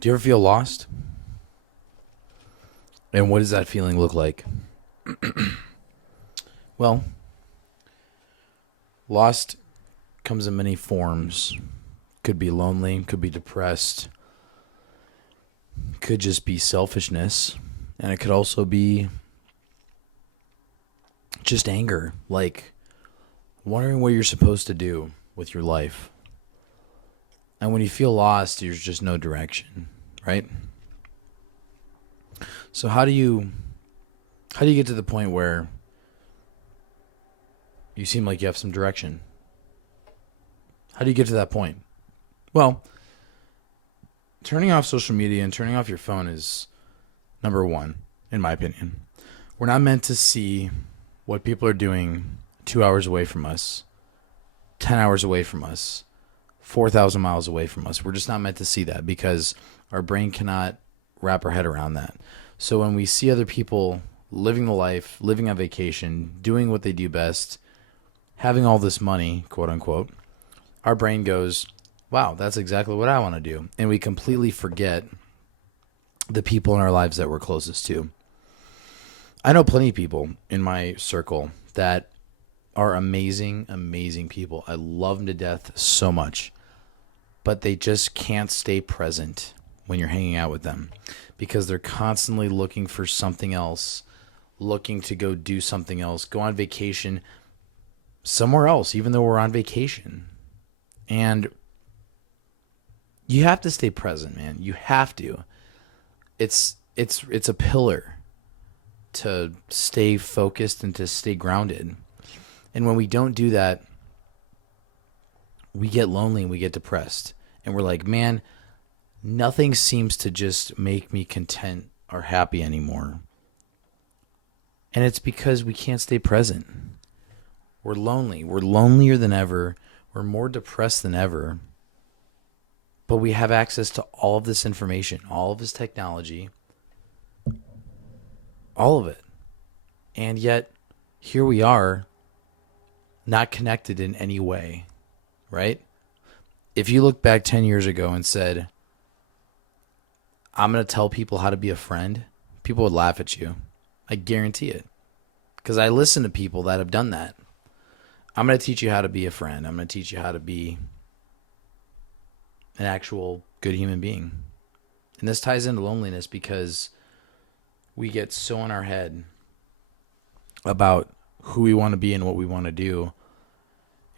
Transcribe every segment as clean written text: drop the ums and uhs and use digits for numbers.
Do you ever feel lost? And what does that feeling look like? Well, lost comes in many forms. Could be lonely, could be depressed, could just be selfishness, and it could also be just anger, like wondering what you're supposed to do with your life. And when you feel lost, there's just no direction, right? So how do you get to the point where you seem like you have some direction? How do you get to that point? Well, turning off social media and turning off your phone is number one, in my opinion. We're not meant to see what people are doing 2 hours away from us, 10 hours away from us, 4,000 miles away from us. We're just not meant to see that because our brain cannot wrap our head around that. So when we see other people living the life, living on vacation, doing what they do best, having all this money, quote unquote, our brain goes, wow, that's exactly what I want to do. And we completely forget the people in our lives that we're closest to. I know plenty of people in my circle that are amazing, amazing people. I love them to death so much, but they just can't stay present when you're hanging out with them because they're constantly looking for something else, looking to go do something else, go on vacation somewhere else, even though we're on vacation. And you have to stay present, man. You have to. It's a pillar to stay focused and to stay grounded. And when we don't do that, we get lonely and we get depressed. And we're like, man, nothing seems to just make me content or happy anymore. And it's because we can't stay present. We're lonely. We're lonelier than ever. We're more depressed than ever. But we have access to all of this information, all of this technology, all of it. And yet, here we are, not connected in any way, right? If you look back 10 years ago and said, I'm going to tell people how to be a friend, people would laugh at you. I guarantee it. Because I listen to people that have done that. I'm going to teach you how to be a friend. I'm going to teach you how to be an actual good human being. And this ties into loneliness because we get so in our head about who we want to be and what we want to do,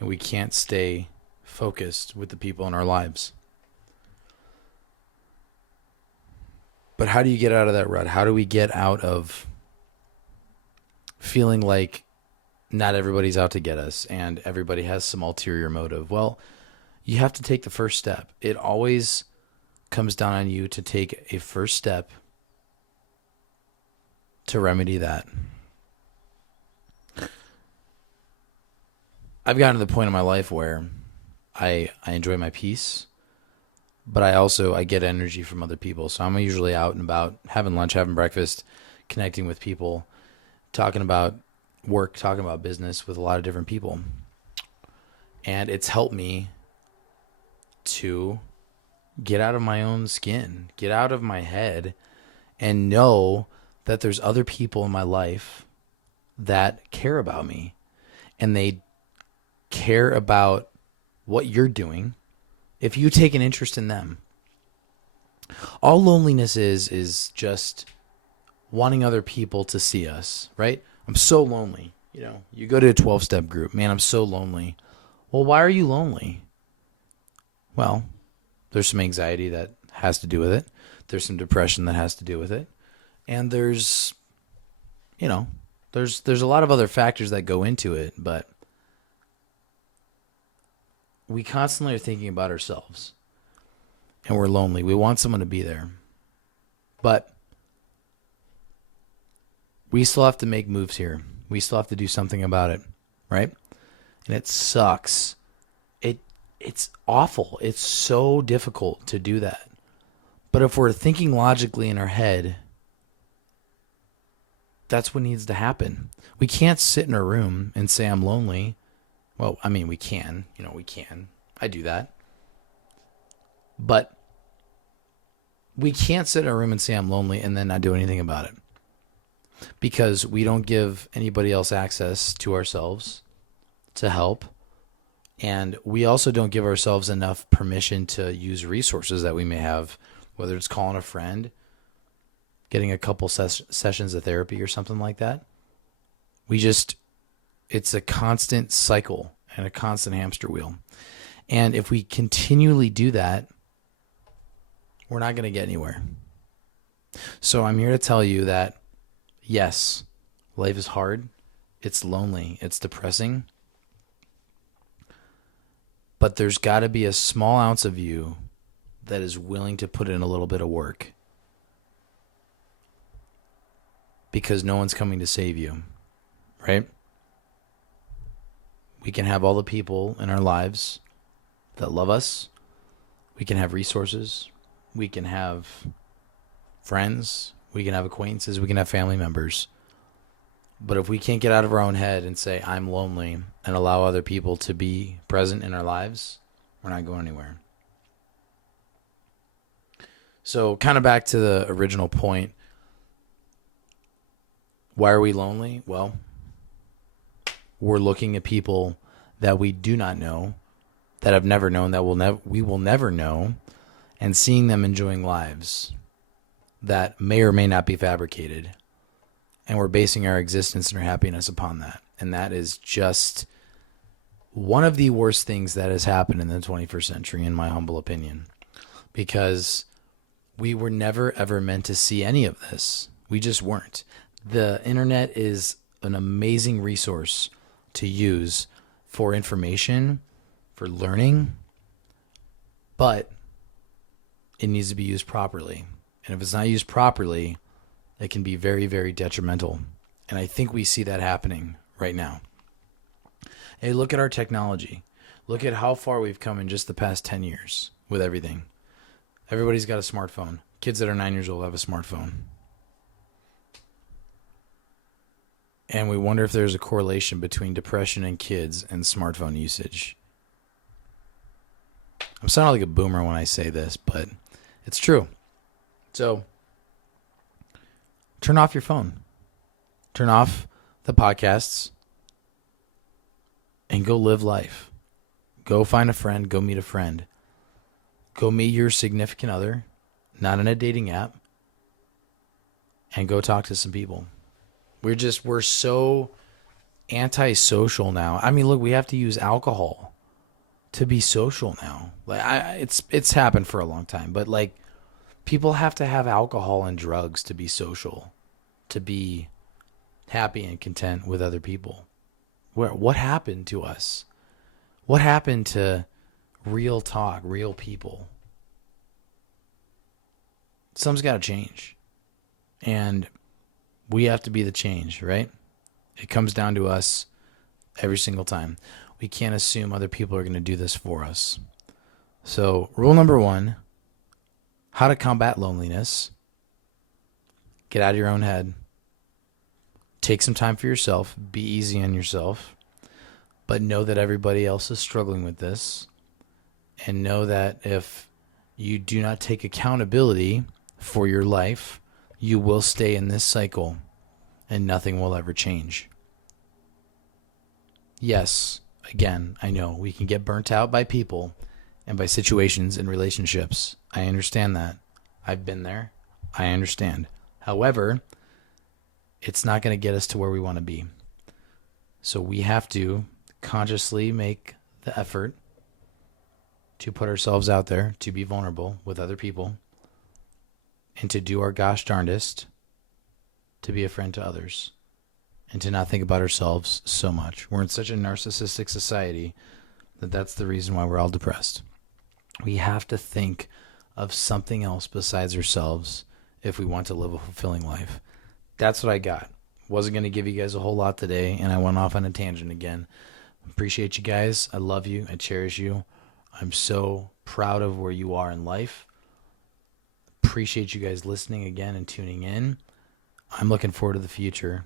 and we can't stay focused with the people in our lives. But how do you get out of that rut? How do we get out of feeling like not everybody's out to get us and everybody has some ulterior motive? Well, you have to take the first step. It always comes down on you to take a first step to remedy that. I've gotten to the point in my life where I enjoy my peace, but I get energy from other people. So I'm usually out and about, having lunch, having breakfast, connecting with people, talking about work, talking about business with a lot of different people. And it's helped me to get out of my own skin, get out of my head, and know that there's other people in my life that care about me and they care about what you're doing if you take an interest in them. All loneliness is just wanting other people to see us, right? I'm so lonely. You go to a 12-step group. Man, I'm so lonely. Well, why are you lonely? Well, there's some anxiety that has to do with it. There's some depression that has to do with it. And there's a lot of other factors that go into it, but we constantly are thinking about ourselves and we're lonely. We want someone to be there, but we still have to make moves here. We still have to do something about it, right? And it sucks. It's awful. It's so difficult to do that. But if we're thinking logically in our head, that's what needs to happen. We can't sit in a room and say I'm lonely. Well, I mean, we can. We can. I do that. But We can't sit in a room and say I'm lonely and then not do anything about it, because we don't give anybody else access to ourselves to help. And we also don't give ourselves enough permission to use resources that we may have, whether it's calling a friend, getting a couple sessions of therapy or something like that. It's a constant cycle and a constant hamster wheel. And if we continually do that, we're not going to get anywhere. So I'm here to tell you that, yes, life is hard. It's lonely. It's depressing. But there's got to be a small ounce of you that is willing to put in a little bit of work, because no one's coming to save you, right? We can have all the people in our lives that love us. We can have resources. We can have friends. We can have acquaintances. We can have family members. But if we can't get out of our own head and say, I'm lonely, and allow other people to be present in our lives, we're not going anywhere. So kind of back to the original point. Why are we lonely? Well, we're looking at people that we do not know, that have never known, that we will never know, and seeing them enjoying lives that may or may not be fabricated. And we're basing our existence and our happiness upon that. And that is just one of the worst things that has happened in the 21st century, in my humble opinion, because we were never, ever meant to see any of this. We just weren't. The internet is an amazing resource to use for information, for learning, but it needs to be used properly. And if it's not used properly, it can be very, very detrimental. And I think we see that happening right now. Hey, look at our technology. Look at how far we've come in just the past 10 years with everything. Everybody's got a smartphone. Kids that are 9 years old have a smartphone. And we wonder if there's a correlation between depression in kids and smartphone usage. I'm sounding like a boomer when I say this, but it's true. So turn off your phone. Turn off the podcasts and go live life. Go find a friend. Go meet a friend. Go meet your significant other, not in a dating app, and go talk to some people. We're so antisocial now. I mean, look, we have to use alcohol to be social now. Like it's happened for a long time, but like people have to have alcohol and drugs to be social, to be happy and content with other people. What happened to us? What happened to real talk, real people? Something's got to change. And we have to be the change, right? It comes down to us every single time. We can't assume other people are going to do this for us. So, rule number 1, how to combat loneliness. Get out of your own head. Take some time for yourself. Be easy on yourself. But know that everybody else is struggling with this. And know that if you do not take accountability for your life, you will stay in this cycle and nothing will ever change. Yes, again, I know we can get burnt out by people and by situations and relationships. I understand that. I've been there. I understand. However, it's not going to get us to where we want to be. So we have to consciously make the effort to put ourselves out there, to be vulnerable with other people, and to do our gosh darndest to be a friend to others and to not think about ourselves so much. We're in such a narcissistic society that that's the reason why we're all depressed. We have to think of something else besides ourselves if we want to live a fulfilling life. That's what I got. Wasn't going to give you guys a whole lot today, and I went off on a tangent again. Appreciate you guys. I love you. I cherish you. I'm so proud of where you are in life. Appreciate you guys listening again and tuning in. I'm looking forward to the future.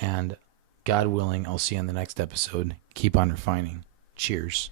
And God willing, I'll see you on the next episode. Keep on refining. Cheers.